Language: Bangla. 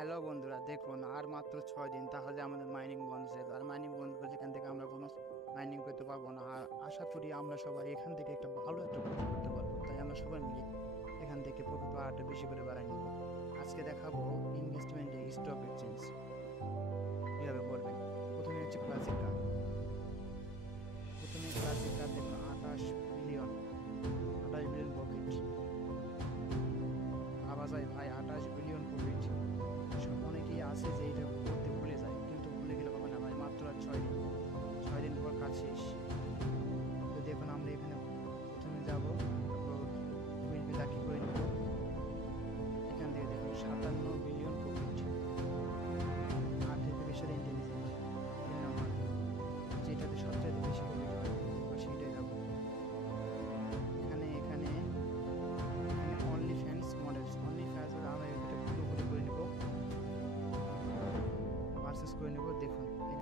হ্যালো বন্ধুরা, দেখুন আর মাত্র 6 দিন তাহলে আমাদের মাইনিং বন্ধ হয়ে যাবে। আর মাইনিং বন্ধ করে এখান থেকে আমরা কোনো মাইনিং করতে পারবো না। আর আশা করি আমরা সবাই এখান থেকে একটা ভালো একটা প্রফিট করতে পারবো। তাই আমরা সবাই মিলে এখান থেকে প্রফিট পাওয়াটা বেশি করে বাড়াই নেব। আজকে দেখাবো ইনভেস্টমেন্টে স্টক এক্সচেঞ্জ কীভাবে করবেন। প্রথমে হচ্ছে ক্লাসিক কার। দেখুন 28 বিলিয়ন প্রফিট ভাবা যায় ভাই, 28 বিলিয়ন প্রফিট। অনেকেই আছে যে এটা করতে ভুলে যায়, কিন্তু ভুলে গেলে হবে না ভাই। মাত্র আর 6 দিন, 6 দিন পর কাজ শেষ। তো দেখুন আমরা এখানে প্রথমে যাবো, তারপর লাকি করে নেব। এখান থেকে দেখুন 57 বিলিয়ন প্রফিট। আর্টিফিশিয়াল ইন্টেলিজেন্স আমার যেটাতে সবচেয়ে বেশি প্রফিট হয় সেইটাই যাবো। এখানে এখানে OnlyFans models, OnlyFans আমরা এটা পুরোপুরি করে নেব, পারচেস করে নেব। দেখুন